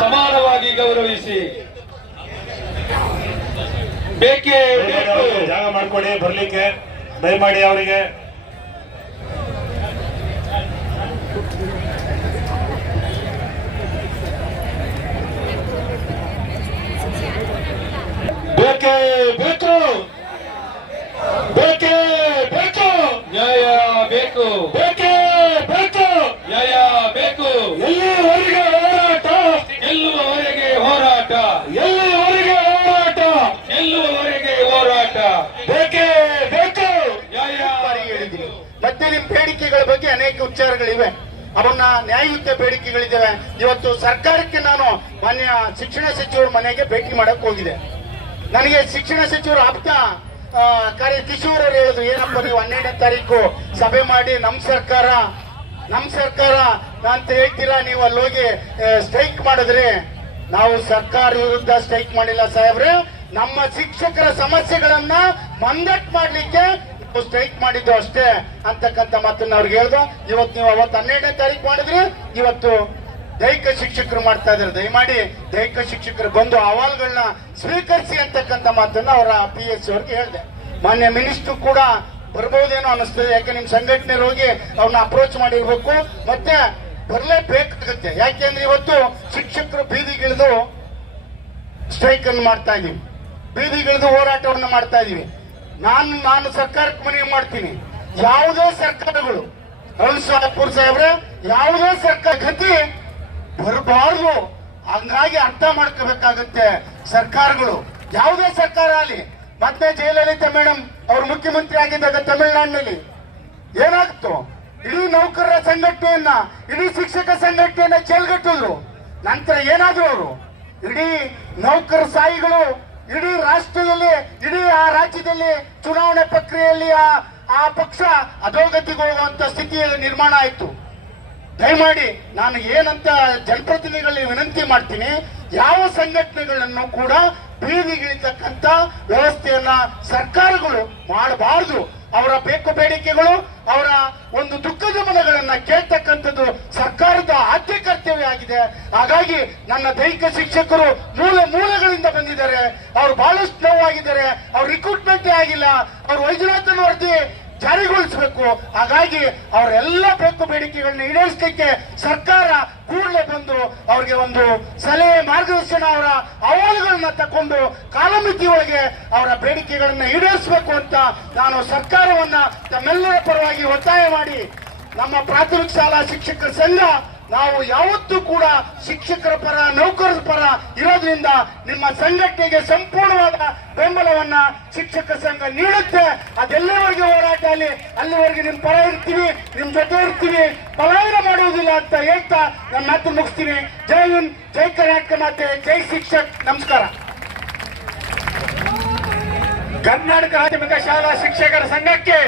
ಸಮಾನವಾಗಿ ಗೌರವಿಸಿ. ಬೇಕೇ ಬೇಕು. ಜಾಗ ಮಾಡ್ಕೊಡಿ ಬರ್ಲಿಕ್ಕೆ ದಯಮಾಡಿ ಅವರಿಗೆ. ಬೇಕೇ ಬೇಕು. ಬೇಕೇ ಬೇಕು. ನ್ಯಾಯ ಬೇಕು. ಬೇಕೇ ಬೇಕು. ನ್ಯಾಯ ಬೇಕು. ಎಲ್ಲಿವರೆಗೆ ಹೋರಾಟ? ಗೆಲ್ಲುವವರೆಗೆ ಹೋರಾಟ. ಎಲ್ಲಿವರೆಗೆ ಹೋರಾಟ? ಗೆಲ್ಲುವವರೆಗೆ ಹೋರಾಟ. ಬೇಕೇ ಬೇಕು. ನ್ಯಾಯ ಹೇಳಿದ್ದೀನಿ. ಮತ್ತೆ ನಿಮ್ಮ ಬೇಡಿಕೆಗಳ ಬಗ್ಗೆ ಅನೇಕ ವಿಚಾರಗಳಿವೆ, ಅವನ್ನ ನ್ಯಾಯಯುತ ಬೇಡಿಕೆಗಳಿದ್ದಾವೆ. ಇವತ್ತು ಸರ್ಕಾರಕ್ಕೆ ನಾನು ಮಾನ್ಯ ಶಿಕ್ಷಣ ಸಚಿವರ ಮನೆಗೆ ಭೇಟಿ ಮಾಡಕ್ ಹೋಗಿದೆ. ನನಗೆ ಶಿಕ್ಷಣ ಸಚಿವರು ಆಪ್ತ ಕಾರ್ಯ ಕಿಶೋರ್ ಅವರು ಹೇಳಿದ್ರು, ಏನಪ್ಪ ನೀವು 12ನೇ ತಾರೀಕು ಸಭೆ ಮಾಡಿ ನಮ್ಮ ಸರ್ಕಾರ ಅಂತ ಹೇಳ್ತೀರಾ, ನೀವು ಅಲ್ಲಿ ಹೋಗಿ ಸ್ಟ್ರೈಕ್ ಮಾಡಿದ್ರಿ. ನಾವು ಸರ್ಕಾರ ವಿರುದ್ಧ ಸ್ಟ್ರೈಕ್ ಮಾಡಿಲ್ಲ ಸಾಹೇಬ್ರೆ, ನಮ್ಮ ಶಿಕ್ಷಕರ ಸಮಸ್ಯೆಗಳನ್ನ ಮಂದಟ್ ಮಾಡ್ಲಿಕ್ಕೆ ಸ್ಟ್ರೈಕ್ ಮಾಡಿದ್ದು ಅಷ್ಟೇ ಅಂತಕ್ಕಂಥ ಮಾತನ್ನ ಅವ್ರಿಗೆ ಹೇಳ್ದು. ಇವತ್ತು ನೀವು ಅವತ್ತು 12ನೇ ತಾರೀಕು ಮಾಡಿದ್ರಿ, ಇವತ್ತು ದೈಹಿಕ ಶಿಕ್ಷಕರು ಮಾಡ್ತಾ ಇದ್ದಾರೆ. ದಯಮಾಡಿ ದೈಹಿಕ ಶಿಕ್ಷಕರು ಬಂದು ಅಹವಾಲುಗಳನ್ನ ಸ್ವೀಕರಿಸಿ ಅಂತಕ್ಕಂಥ ಮಾತನ್ನ ಅವರ PSC ಅವ್ರಿಗೆ ಹೇಳಿದೆ. ಮಾನ್ಯ ಮಿನಿಸ್ಟರ್ ಕೂಡ ಬರ್ಬಹುದೇನೋ ಅನಿಸ್ತದೆ, ಯಾಕೆ ನಿಮ್ ಸಂಘಟನೆ ಹೋಗಿ ಅವ್ರನ್ನ ಅಪ್ರೋಚ್ ಮಾಡಿರ್ಬೇಕು, ಮತ್ತೆ ಬರಲೇಬೇಕಾಗುತ್ತೆ. ಯಾಕೆಂದ್ರೆ ಇವತ್ತು ಶಿಕ್ಷಕರು ಬೀದಿಗಿಳಿದು ಸ್ಟ್ರೈಕ್ ಅನ್ನು ಮಾಡ್ತಾ ಇದೀವಿ, ಬೀದಿಗಿಳಿದು ಹೋರಾಟವನ್ನು ಮಾಡ್ತಾ ಇದೀವಿ. ನಾನು ಸರ್ಕಾರಕ್ಕೆ ಮನವಿ ಮಾಡ್ತೀನಿ, ಯಾವುದೇ ಸರ್ಕಾರಗಳು ಅರುಣ್ ಸಾಹೇಬ್ರೆ ಯಾವುದೇ ಸರ್ಕಾರ ಗತಿ ಬರಬಾರ್ದು. ಹಂಗಾಗಿ ಅರ್ಥ ಮಾಡ್ಕೋಬೇಕಾಗುತ್ತೆ ಸರ್ಕಾರಗಳು, ಯಾವುದೇ ಸರ್ಕಾರ ಆಗಲಿ. ಮತ್ತೆ ಜಯಲಲಿತಾ ಮೇಡಮ್ ಅವರು ಮುಖ್ಯಮಂತ್ರಿ ಆಗಿದ್ದಾಗ ತಮಿಳುನಾಡಿನಲ್ಲಿ ಏನಾಗ್ತು, ಇಡೀ ನೌಕರರ ಸಂಘಟನೆಯನ್ನ, ಇಡೀ ಶಿಕ್ಷಕ ಸಂಘಟನೆಯನ್ನ ಜೈಲ್ಗಟ್ಟಿದ್ರು. ನಂತರ ಏನಾದ್ರು ಅವರು ಇಡೀ ನೌಕರ ಸಾಯಿಗಳು ಇಡೀ ರಾಷ್ಟ್ರದಲ್ಲಿ, ಇಡೀ ಆ ರಾಜ್ಯದಲ್ಲಿ ಚುನಾವಣೆ ಪ್ರಕ್ರಿಯೆಯಲ್ಲಿ ಆ ಪಕ್ಷ ಅಧೋಗತಿಗೆ ಹೋಗುವಂತ ಸ್ಥಿತಿ ನಿರ್ಮಾಣ ಆಯಿತು. ದಯಮಾಡಿ ನಾನು ಏನಂತ ಜನಪ್ರತಿನಿಧಿಗಳಿಗೆ ವಿನಂತಿ ಮಾಡ್ತೀನಿ, ಯಾವ ಸಂಘಟನೆಗಳನ್ನು ಕೂಡ ಬೀದಿಗಿಳಿತಕ್ಕಂತ ವ್ಯವಸ್ಥೆಯನ್ನ ಸರ್ಕಾರಗಳು ಮಾಡಬಾರದು. ಅವರ ಬೇಕು ಬೇಡಿಕೆಗಳು, ಅವರ ಒಂದು ದುಃಖದ ಮನಗಳನ್ನ ಕೇಳ್ತಕ್ಕಂಥದ್ದು ಸರ್ಕಾರದ ಆದ್ಯ ಕರ್ತವ್ಯ ಆಗಿದೆ. ಹಾಗಾಗಿ ನನ್ನ ದೈಹಿಕ ಶಿಕ್ಷಕರು ಮೂಲೆಗಳಿಂದ ಬಂದಿದ್ದಾರೆ, ಅವರು ಬಹಳಷ್ಟು ನೋವಾಗಿದ್ದಾರೆ, ಅವ್ರ ರಿಕ್ರೂಟ್ಮೆಂಟ್ ಆಗಿಲ್ಲ, ಅವ್ರ ವೈದ್ಯನಾಥನ ವರದಿ ಜಾರಿಗೊಳಿಸಬೇಕು. ಹಾಗಾಗಿ ಅವರೆಲ್ಲ ಬೇಕು ಬೇಡಿಕೆಗಳನ್ನ ಈಡೇರಿಸಲಿಕ್ಕೆ ಸರ್ಕಾರ ಕೂಡಲೇ ಬಂದು ಅವರಿಗೆ ಒಂದು ಸಲಹೆ ಮಾರ್ಗದರ್ಶನ, ಅವರ ಅಹವಾಲುಗಳನ್ನ ತಕೊಂಡು ಕಾಲಮಿತಿ ಒಳಗೆ ಅವರ ಬೇಡಿಕೆಗಳನ್ನ ಈಡೇರಿಸಬೇಕು ಅಂತ ನಾನು ಸರ್ಕಾರವನ್ನ ತಮ್ಮೆಲ್ಲರ ಪರವಾಗಿ ಒತ್ತಾಯ ಮಾಡಿ, ನಮ್ಮ ಪ್ರಾಥಮಿಕ ಶಾಲಾ ಶಿಕ್ಷಕರ ಸಂಘ ನಾವು ಯಾವತ್ತೂ ಕೂಡ ಶಿಕ್ಷಕರ ಪರ, ನೌಕರರ ಪರ ಇರೋದ್ರಿಂದ ನಿಮ್ಮ ಸಂಘಟನೆಗೆ ಸಂಪೂರ್ಣವಾದ ಬೆಂಬಲವನ್ನ ಶಿಕ್ಷಕ ಸಂಘ ನೀಡುತ್ತೆ. ಅದೆಲ್ಲಿವರೆಗೆ ಹೋರಾಟ ಅಲ್ಲಿ ಅಲ್ಲಿವರೆಗೆ ನಿಮ್ ಪರ ಇರ್ತೀವಿ, ನಿಮ್ ಜೊತೆ ಇರ್ತೀವಿ, ಪಲಾಯನ ಮಾಡುವುದಿಲ್ಲ ಅಂತ ಹೇಳ್ತಾ ನನ್ನ ಮಾತು ಮುಗಿಸ್ತೀನಿ. ಜೈ ಹಿಂದ್, ಜೈ ಕರ್ನಾಟಕ ಮಾತೆ, ಜೈ ಶಿಕ್ಷಕ್, ನಮಸ್ಕಾರ. ಕರ್ನಾಟಕ ಪ್ರಾಥಮಿಕ ಶಾಲಾ ಶಿಕ್ಷಕರ ಸಂಘಕ್ಕೆ,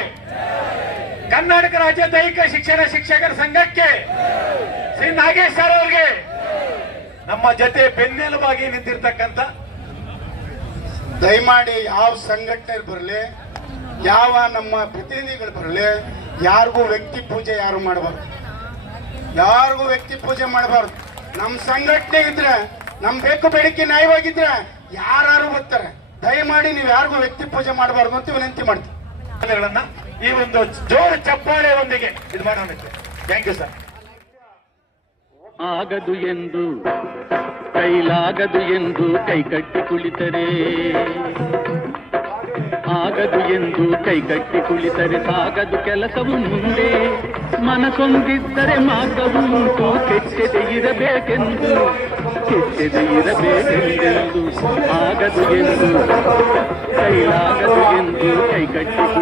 ಕರ್ನಾಟಕ ರಾಜ್ಯ ದೈಹಿಕ ಶಿಕ್ಷಣ ಶಿಕ್ಷಕರ ಸಂಘಕ್ಕೆ, ಶ್ರೀ ನಾಗೇಶ್ ಸರ್ ಅವರಿಗೆ, ನಮ್ಮ ಜೊತೆ ಬೆನ್ನೆಲುಬಾಗಿ ನಿಂತಿರ್ತಕ್ಕಂಥ, ದಯಮಾಡಿ ಯಾವ ಸಂಘಟನೆ ಬರಲಿ, ಯಾವ ನಮ್ಮ ಪ್ರತಿನಿಧಿಗಳು ಬರಲಿ, ಯಾರಿಗೂ ವ್ಯಕ್ತಿ ಪೂಜೆ ಯಾರು ಮಾಡಬಾರ್ದು, ಯಾರಿಗೂ ವ್ಯಕ್ತಿ ಪೂಜೆ ಮಾಡಬಾರ್ದು. ನಮ್ಮ ಸಂಘಟನೆ ಇದ್ರೆ, ನಮ್ ಬೇಕು ಬೇಡಿಕೆ ನ್ಯಾಯವಾಗಿದ್ರೆ ಯಾರು ಬರ್ತಾರೆ. ದಯಮಾಡಿ ನೀವು ಯಾರಿಗೂ ವ್ಯಕ್ತಿ ಪೂಜೆ ಮಾಡಬಾರ್ದು ಅಂತ ವಿನಂತಿ ಮಾಡ್ತೀವಿ. ಈ ಒಂದು ಜೋರು ಚಪ್ಪಾಳೆಯೊಂದಿಗೆ ಇದು ಮಾಡೋಣ. Thank you sir. ಆಗದು ಎಂದು ಕೈಲಾಗದು ಎಂದು ಕೈಕಟ್ಟಿ ಕುಳಿತರೆ, ಆಗದು ಎಂದು ಕೈಕಟ್ಟಿ ಕುಳಿತರೆ ಸಾಗದು ಕೆಲಸವು ಮುಂದೆ. ಮನಸೊಂದಿದ್ದರೆ ಮಾರ್ಗವು ಉಂಟು, ಕೆಟ್ಟದೆ ಇರಬೇಕೆಂದು ಆಗದು ಎಂದು ಕೈಲಾಗದು ಎಂದು ಕೈಕಟ್ಟಿ